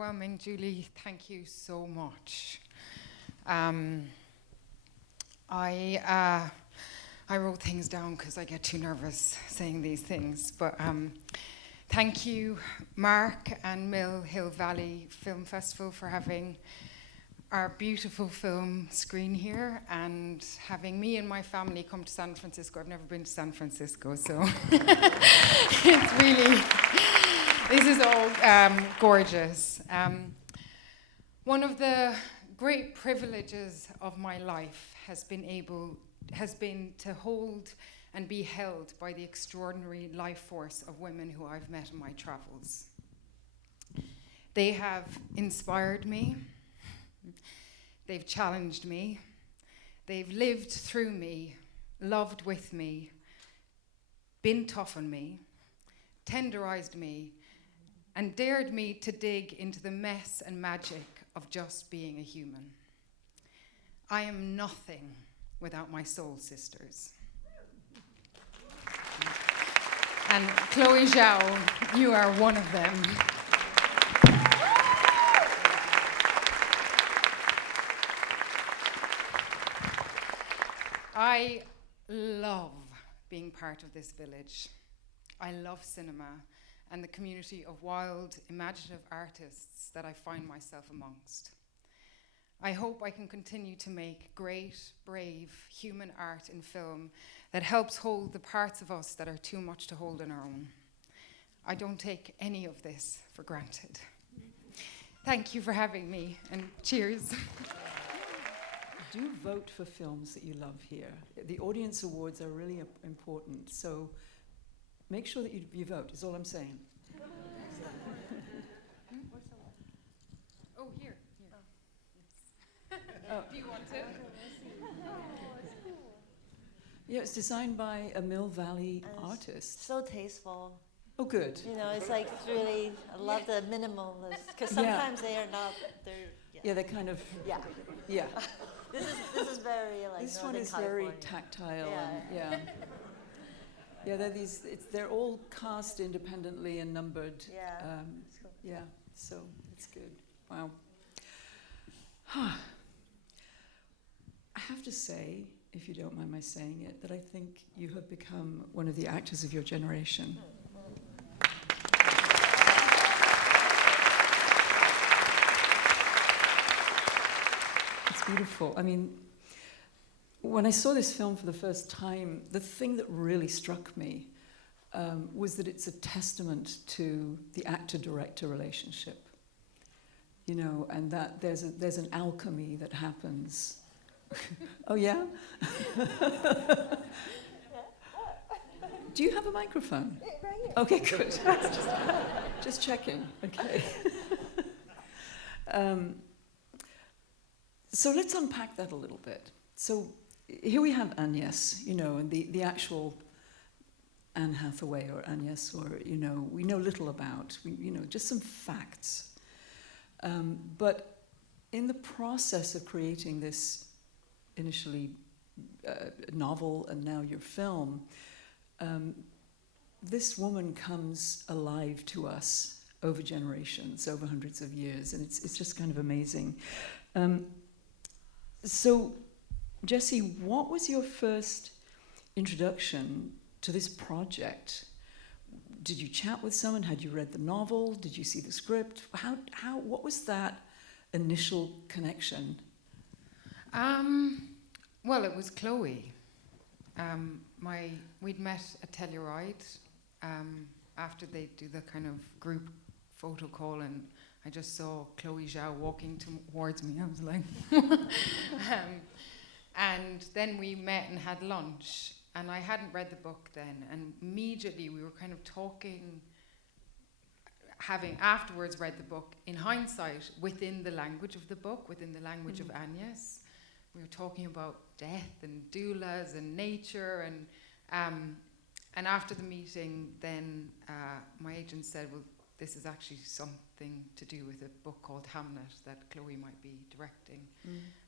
overwhelming, Julie. Thank you so much. I wrote things down because I get too nervous saying these things. But thank you, Mark and Mill Hill Valley Film Festival, for having our beautiful film screen here and having me and my family come to San Francisco. I've never been to San Francisco, so it's really, this is all gorgeous. One of the great privileges of my life has been to hold and be held by the extraordinary life force of women who I've met in my travels. They have inspired me, they've challenged me, they've lived through me, loved with me, been tough on me, tenderized me, and dared me to dig into the mess and magic of just being a human. I am nothing without my soul sisters. And Chloé Zhao, you are one of them. I love being part of this village. I love cinema and the community of wild, imaginative artists that I find myself amongst. I hope I can continue to make great, brave, human art in film that helps hold the parts of us that are too much to hold on our own. I don't take any of this for granted. Thank you for having me, and cheers. Do vote for films that you love here. The audience awards are really important, so make sure that you vote, is all I'm saying. Oh, here. Oh. Do you want to? Yeah, it's designed by a Mill Valley artist. So tasteful. Oh, good. You know, it's like really, I love the minimalist, because sometimes they are not, they're they're kind of, yeah. This is very like this Northern one is California. very tactile and they're all cast independently and numbered. Cool. So it's good. Wow. I have to say, if you don't mind my saying it, that I think you have become one of the actors of your generation. It's beautiful. I mean, when I saw this film for the first time, the thing that really struck me was that it's a testament to the actor-director relationship. You know, and that there's an alchemy that happens. Oh, yeah? Do you have a microphone? Right here. Okay, good. Just checking. Okay. So let's unpack that a little bit. So here we have Agnes, you know, and the actual Anne Hathaway or Agnes, or, you know, we know little about, just some facts. But in the process of creating this initially novel and now your film, this woman comes alive to us over generations, over hundreds of years, and it's just kind of amazing. So, Jessie, what was your first introduction to this project? Did you chat with someone? Had you read the novel? Did you see the script? What was that initial connection? Well, it was Chloé. We'd met at Telluride after they do the kind of group photo call, and I just saw Chloé Zhao walking towards me. I was like, and then we met and had lunch. And I hadn't read the book then, and immediately we were kind of talking, having afterwards read the book, in hindsight, within the language of the book, within the language of Agnes. We were talking about death and doulas and nature, and after the meeting, then my agent said, well, this is actually something to do with a book called Hamnet that Chloé might be directing.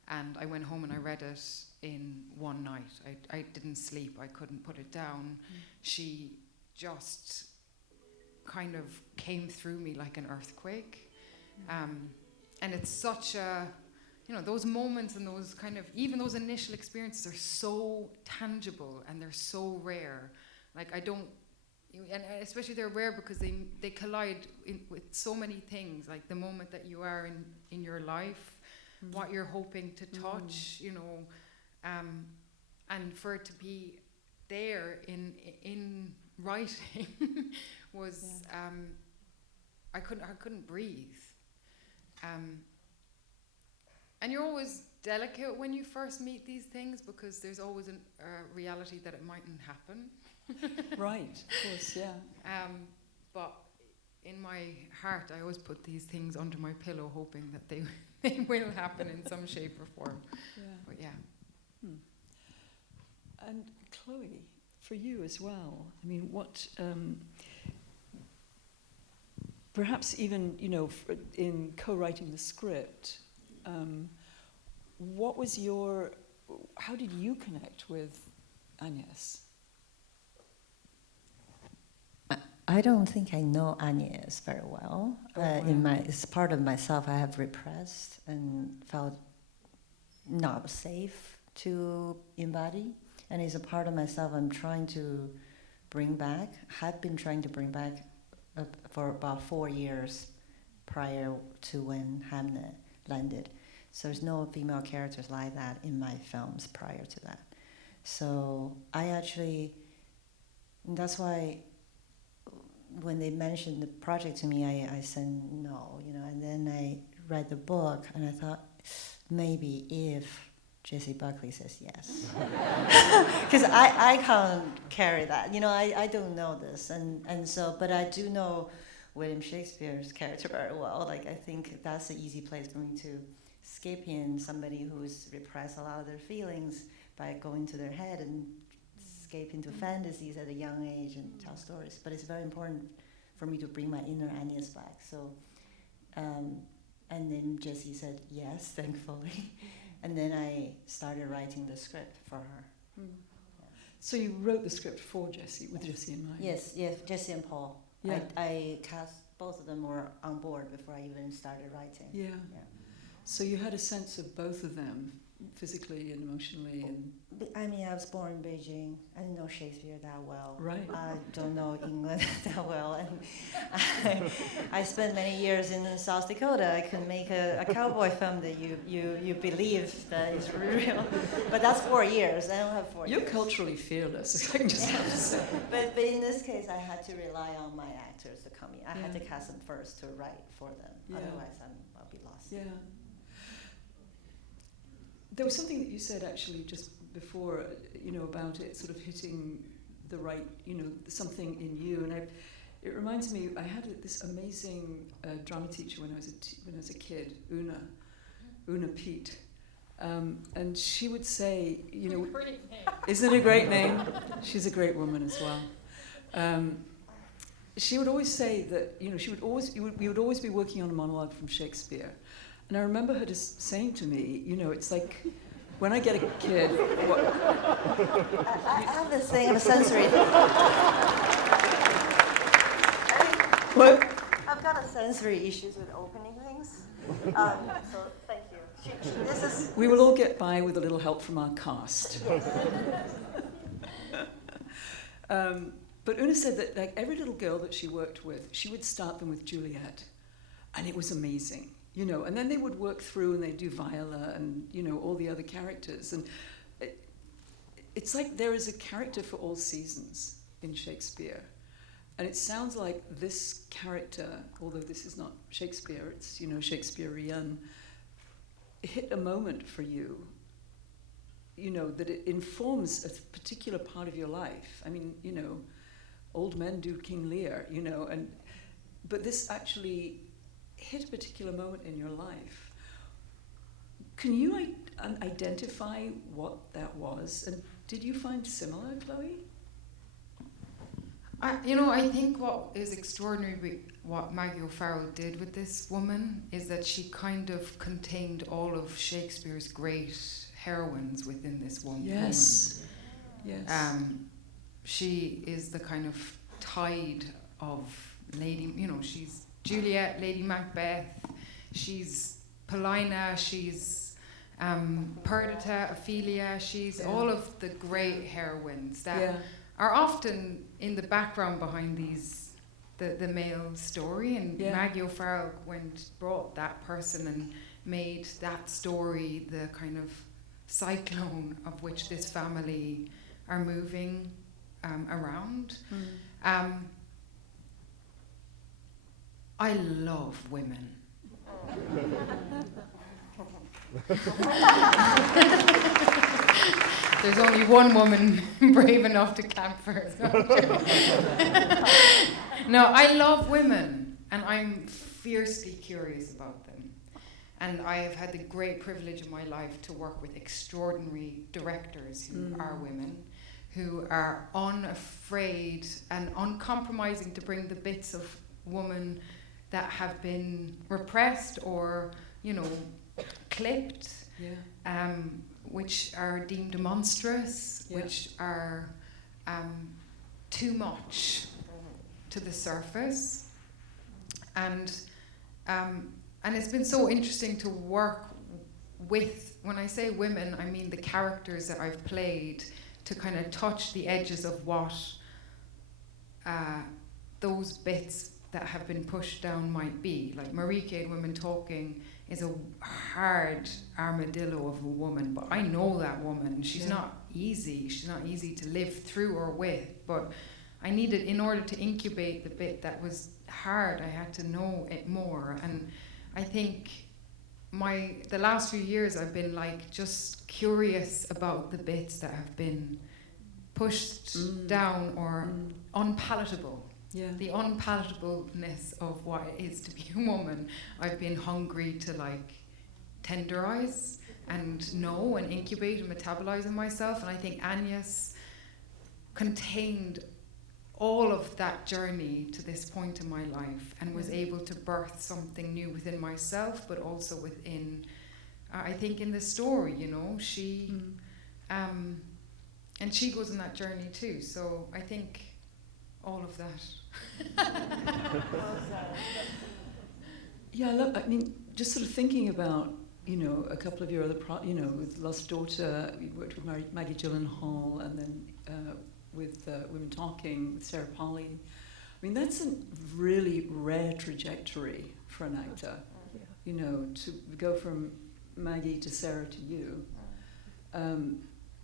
And I went home and I read it in one night. I didn't sleep, I couldn't put it down. She just kind of came through me like an earthquake. And it's such a, those moments and those kind of, even those initial experiences are so tangible and they're so rare. Like and especially they're rare because they collide with so many things, like the moment that you are in your life, what you're hoping to touch, and for it to be there in writing was, I couldn't breathe. And you're always delicate when you first meet these things because there's always a reality that it mightn't happen. Right, of course, yeah. But in my heart, I always put these things under my pillow, hoping that they will happen in some shape or form. Yeah. But yeah. And Chloé, for you as well, I mean, what, perhaps even, in co-writing the script, what was how did you connect with Agnes? I don't think I know Agnes very well. It's part of myself I have repressed and felt not safe to embody. And it's a part of myself I'm trying to bring back, had been trying to bring back for about 4 years prior to when Hamnet landed. So there's no female characters like that in my films prior to that. So that's why when they mentioned the project to me, I said no, and then I read the book and I thought, maybe if Jessie Buckley says yes. Because I can't carry that. I don't know this. And so, but I do know William Shakespeare's character very well. Like, I think that's the easy place for me to escape in somebody who's repressed a lot of their feelings by going to their head and escape into fantasies at a young age and tell stories. But it's very important for me to bring my inner Agnes back. So, and then Jessie said yes, thankfully. And then I started writing the script for her. Yeah. So you wrote the script for Jessie, with Jessie in mind? Yes, Jessie and Paul. Yeah. I cast, both of them were on board before I even started writing. Yeah. So you had a sense of both of them, physically and emotionally. I was born in Beijing. I didn't know Shakespeare that well. Right. I don't know England that well. And I spent many years in South Dakota. I could make a cowboy film that you believe that is real. But that's 4 years. I don't have 4 years. You're culturally fearless, I can just have to say. But in this case, I had to rely on my actors to come in. I had to cast them first to write for them. Yeah. Otherwise, I'll be lost. Yeah. There was something that you said actually just before, about it sort of hitting the right, something in you. And it reminds me, I had this amazing drama teacher when I was a kid, Una Pete. And she would say, Great name. Isn't it a great name? She's a great woman as well. She would always say that, we would always be working on a monologue from Shakespeare. And I remember her just saying to me, it's like, when I get a kid... I have this thing of a sensory... What? I've got a sensory issues with opening things. So thank you. This is... We will all get by with a little help from our cast. But Una said that like every little girl that she worked with, she would start them with Juliet. And it was amazing. And then they would work through and they'd do Viola and, all the other characters. And it's like there is a character for all seasons in Shakespeare. And it sounds like this character, although this is not Shakespeare, it's, Shakespearean, hit a moment for you, that it informs a particular part of your life. I mean, old men do King Lear, but this actually hit a particular moment in your life. Can you identify what that was? And did you find similar, Chloé? I think what is extraordinary with what Maggie O'Farrell did with this woman is that she kind of contained all of Shakespeare's great heroines within this one woman. Yes. She is the kind of tide of Lady, she's Juliet, Lady Macbeth, she's Paulina, she's Perdita, Ophelia, she's all of the great heroines that are often in the background behind the male story. And Maggie O'Farrell brought that person and made that story the kind of cyclone of which this family are moving around. I love women. There's only one woman brave enough to clap for herself. No, I love women, and I'm fiercely curious about them. And I have had the great privilege of my life to work with extraordinary directors who are women, who are unafraid and uncompromising to bring the bits of woman that have been repressed or, clipped, which are deemed monstrous, which are too much to the surface. And it's been so interesting to work with, when I say women, I mean the characters that I've played, to kind of touch the edges of what those bits that have been pushed down might be. Like Marieke in Women Talking is a hard armadillo of a woman, but I know that woman. She's not easy. She's not easy to live through or with, but I needed, in order to incubate the bit that was hard, I had to know it more. And I think the last few years I've been like just curious about the bits that have been pushed down or unpalatable. The unpalatableness of what it is to be a woman. I've been hungry to like tenderize and know and incubate and metabolize in myself. And I think Agnes contained all of that journey to this point in my life and was able to birth something new within myself, but also within, I think, in the story, she, and she goes on that journey too. So I think all of that. Look, I mean, just sort of thinking about, a couple of your other, with Lost Daughter, you worked with Maggie Gyllenhaal, and then with Women Talking, with Sarah Polley. I mean, that's a really rare trajectory for an actor, to go from Maggie to Sarah to you.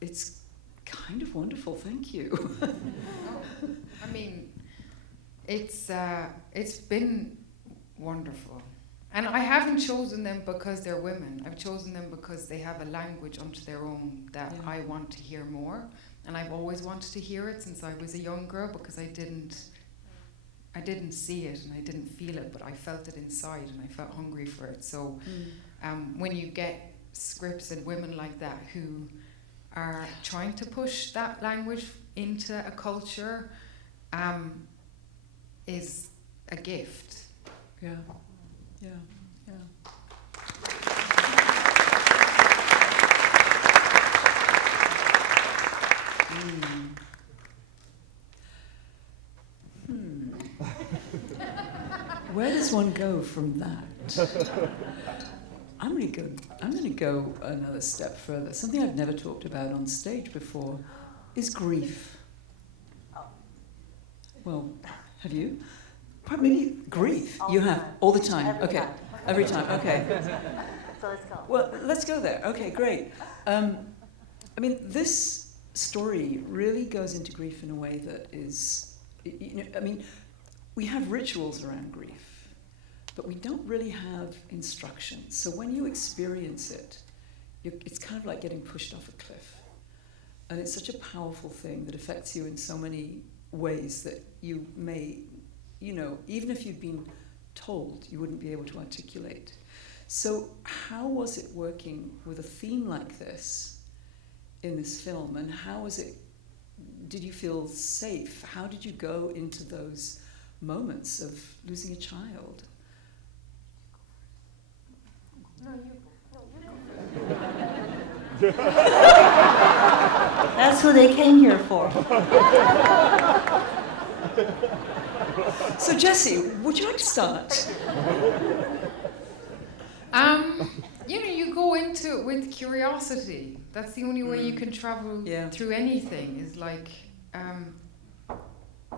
It's kind of wonderful, thank you. I mean, it's been wonderful. And I haven't chosen them because they're women. I've chosen them because they have a language unto their own that I want to hear more. And I've always wanted to hear it since I was a young girl, because I didn't see it and I didn't feel it, but I felt it inside and I felt hungry for it. So when you get scripts and women like that who are trying to push that language into a culture, is a gift. Yeah. Where does one go from that? I'm going to go another step further. Something I've never talked about on stage before is grief. Well, have you? Maybe grief. You have all the time. Okay, every time. Okay. So let's go. Well, let's go there. Okay, great. I mean, this story really goes into grief in a way that is, I mean, we have rituals around grief, but we don't really have instructions. So when you experience it, it's kind of like getting pushed off a cliff. And it's such a powerful thing that affects you in so many ways that you may, even if you'd been told, you wouldn't be able to articulate. So how was it working with a theme like this in this film? And how was it, did you feel safe? How did you go into those moments of losing a child? That's who they came here for. So Jessie, would you like to start? You know, you go into it with curiosity. That's the only way you can travel through anything. Is like, I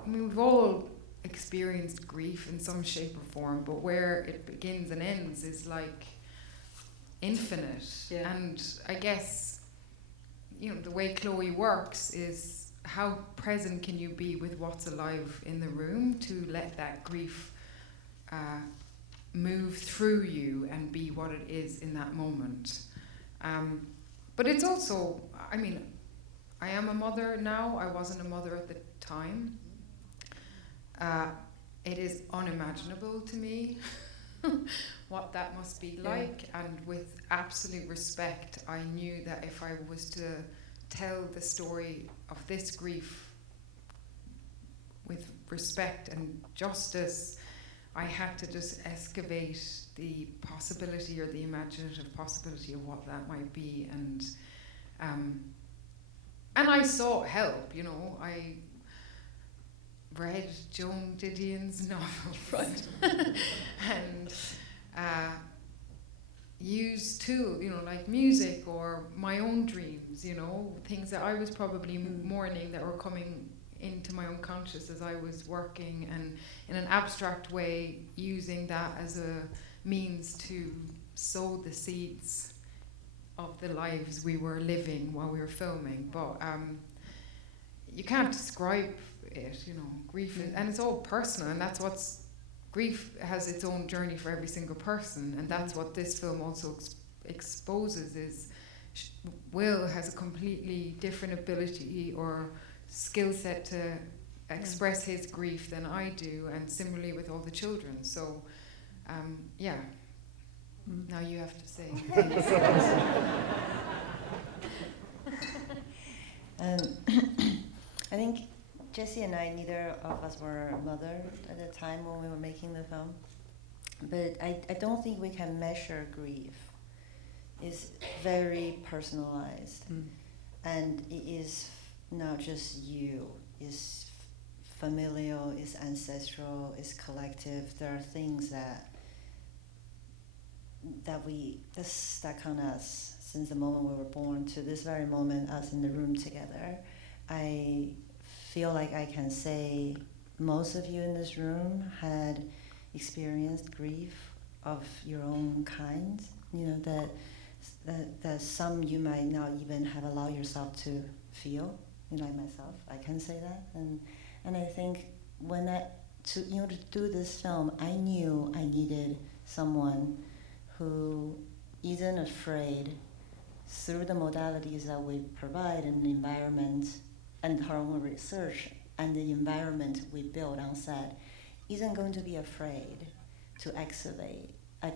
mean, we've all experienced grief in some shape or form, but where it begins and ends is like infinite. Yeah. And I guess, you know, the way Chloé works is how present can you be with what's alive in the room to let that grief move through you and be what it is in that moment. But it's also, I mean, I am a mother now. I wasn't a mother at the time. It is unimaginable to me what that must be like. And with absolute respect, I knew that if I was to tell the story of this grief with respect and justice, I had to just excavate the possibility or the imaginative possibility of what that might be, and I sought help. You know, I read Joan Didion's novels, and used tools, you know, like music or my own dreams. You know, things that I was probably mourning that were coming into my unconscious as I was working, and in an abstract way using that as a means to sow the seeds of the lives we were living while we were filming. But you can't describe it, you know. Grief is, and it's all personal, and that's what's, grief has its own journey for every single person, and that's what this film also exposes is Will has a completely different ability or skill set to express his grief than I do, and similarly with all the children. So, now you have to say. I think Jessie and I, neither of us were a mother at the time when we were making the film, but I don't think we can measure grief. It's very personalized, and it is not just you. It's familial, it's ancestral, it's collective. There are things that stuck on us since the moment we were born to this very moment, us in the room together. I feel like I can say most of you in this room had experienced grief of your own kind. You know, that some you might not even have allowed yourself to feel. You know, like myself, I can say that. And I think to do this film, I knew I needed someone who isn't afraid, through the modalities that we provide and the environment and her own research and the environment we build on set, isn't going to be afraid to excavate, how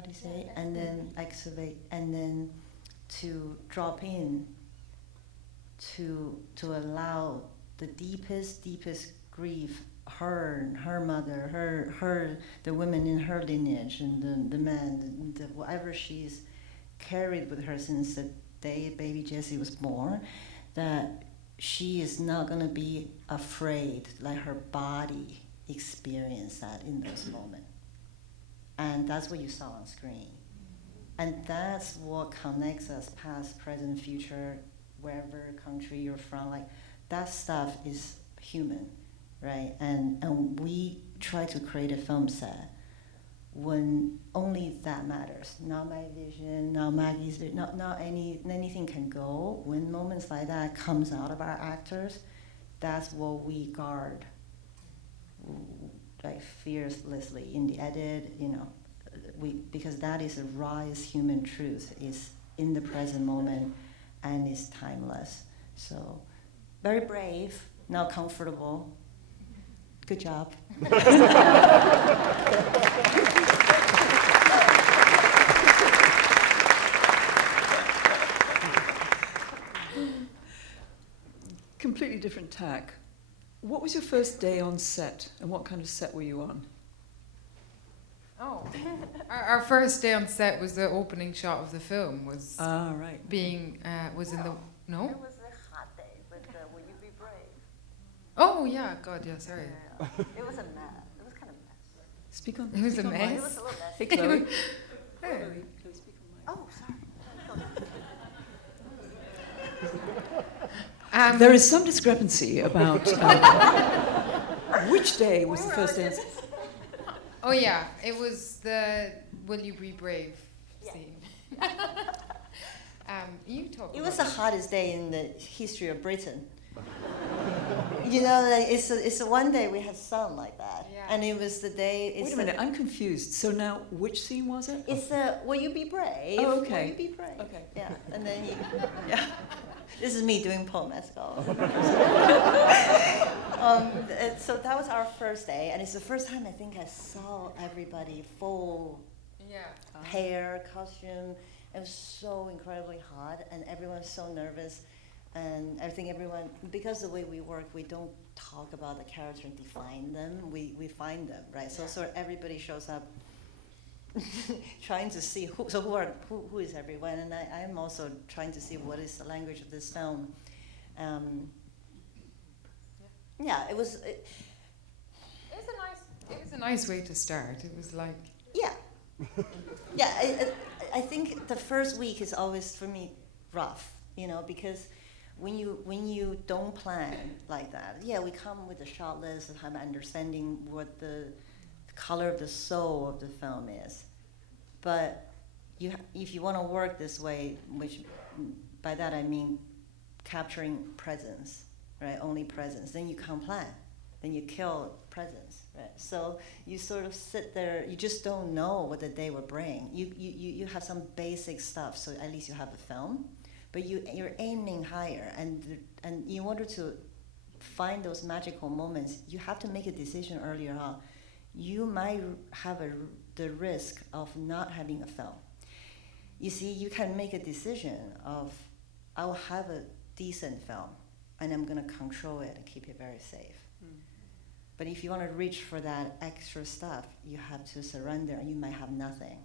do you say it? And then excavate, and then to drop in, to allow the deepest grief, her mother, the women in her lineage, and the men, whatever she's carried with her since the day baby Jessie was born, that she is not going to be afraid, let her body experience that in those moments. And that's what you saw on screen. And that's what connects us past, present, future, wherever country you're from. Like, that stuff is human, right? And we try to create a film set when only that matters. Not my vision, not Maggie's vision, not anything can go. When moments like that comes out of our actors, that's what we guard, like, fearlessly in the edit, you know, because that is the rawest human truth, is in the present moment and is timeless. So, very brave, not comfortable. Good job. Completely different tack. What was your first day on set, and what kind of set were you on? Oh, our first day on set was the opening shot of the film. Was right. Being was in the no. It was a hot day, but will you be brave? Oh yeah, God, yeah, sorry. It was a mess. It was kind of a mess. Speak on. It was speak a on mess. It was a little messy. Hey, Chloe. Chloé, can you speak on mic? Oh, sorry. There is some discrepancy about which day was the first day. Oh yeah, it was the "Will You Be Brave" scene. You talk. It was the about hottest day in the history of Britain. You know, like it's the one day we had sun like that, Yeah. and it was the day. It's Wait a minute, I'm confused. So now, which scene was it? It's the "Will You Be Brave?" Oh, okay. Will you be brave? Okay. Yeah, and then yeah. This is me doing poem at school. So that was our first day, and it's the first time I think I saw everybody full Yeah. hair, costume. It was so incredibly hot, and everyone was so nervous. And I think everyone, because the way we work, we don't talk about the character and define them. We find them, right? So Yeah. sort of everybody shows up trying to see who is everyone, and I'm also trying to see what is the language of this film. Yeah, it was. It was a nice way to start. It was like. Yeah, yeah. I think the first week is always for me rough, you know, because when you don't plan like that, yeah, we come with a shot list and have an understanding what the color of the soul of the film is, but if you want to work this way, which by that I mean capturing presence, right? Only presence. Then you can't plan. Then you kill presence, right? So you sort of sit there. You just don't know what the day will bring. You have some basic stuff, so at least you have a film, but you're aiming higher, and in order to find those magical moments, you have to make a decision earlier on. You might have the risk of not having a film. You see, you can make a decision of, I'll have a decent film, and I'm going to control it and keep it very safe. But if you want to reach for that extra stuff, you have to surrender, and you might have nothing.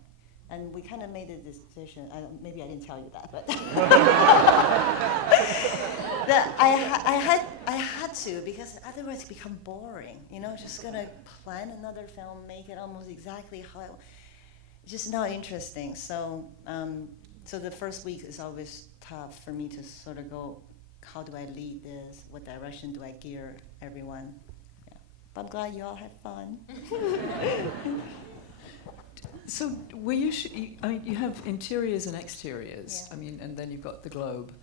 And we kind of made a decision. Maybe I didn't tell you that, but that I had to, because otherwise it become boring. You know, just gonna plan another film, make it almost exactly how. Just not interesting. So so the first week is always tough for me to sort of go, how do I lead this? What direction do I gear everyone? But I'm glad you all had fun. So were you, I mean, you have interiors and exteriors, Yeah. I mean, and then you've got the globe.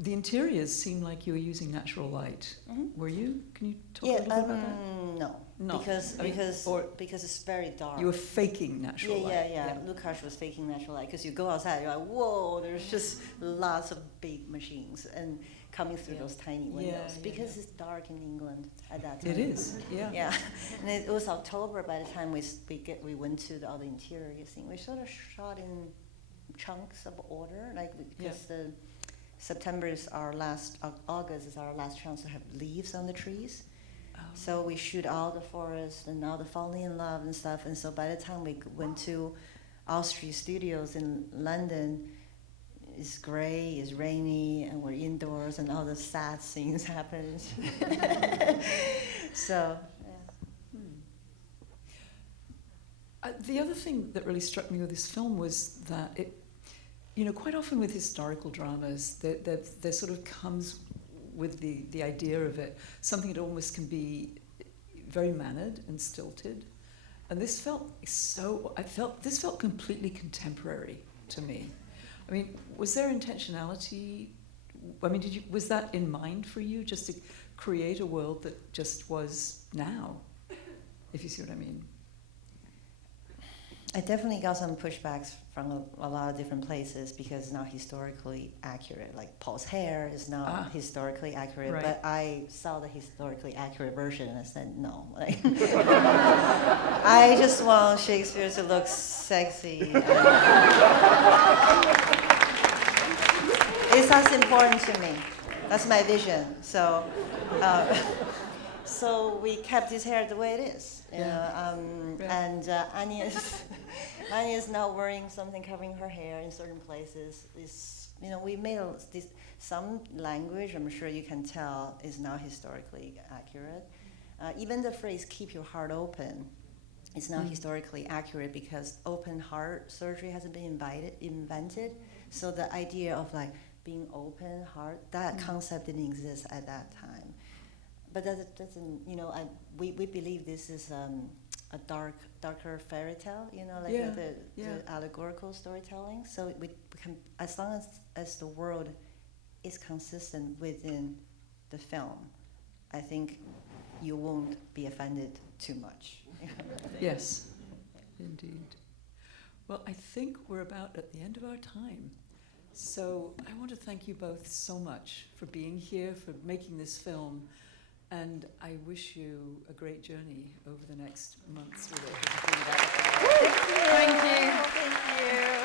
The interiors seem like you were using natural light. Mm-hmm. Were you? Can you talk a little bit about that? No, No. because I mean, because it's very dark. You were faking natural light. Yeah. Lukáš was faking natural light, because you go outside, you're like, whoa, there's just lots of big machines and coming through those tiny windows, because it's dark in England at that time. It is, yeah. Yeah, and it was October by the time we went to all the interior scene. We sort of shot in chunks of order, like because the September is our last, August is our last chance to have leaves on the trees. So we shoot all the forest and all the falling in love and stuff. And so by the time we went to Austria Studios in London, it's gray, it's rainy, and we're indoors, and all the sad scenes happen. So, yeah. The other thing that really struck me with this film was that it, you know, quite often with historical dramas, there sort of comes with the idea of it something that almost can be very mannered and stilted, and this felt this felt completely contemporary to me. I mean, was there intentionality? I mean, was that in mind for you, just to create a world that just was now, if you see what I mean? I definitely got some pushbacks from a lot of different places, because it's not historically accurate. Like Paul's hair is not historically accurate, right. But I saw the historically accurate version and I said no. Like, I just want Shakespeare to look sexy. It's as important to me. That's my vision. So. So we kept his hair the way it is, you know, and Anya's now wearing something covering her hair in certain places. You know, we made some language, I'm sure you can tell, is not historically accurate. Even the phrase "keep your heart open," it's not historically accurate because open heart surgery hasn't been invented. So the idea of like being open heart, that concept didn't exist at that time. But that doesn't, you know, we believe this is a darker fairy tale, you know, like the allegorical storytelling. So we can, as long as the world is consistent within the film, I think you won't be offended too much. Yes, indeed. Well, I think we're about at the end of our time. So I want to thank you both so much for being here, for making this film, and I wish you a great journey over the next months with it. Thank you. Thank you.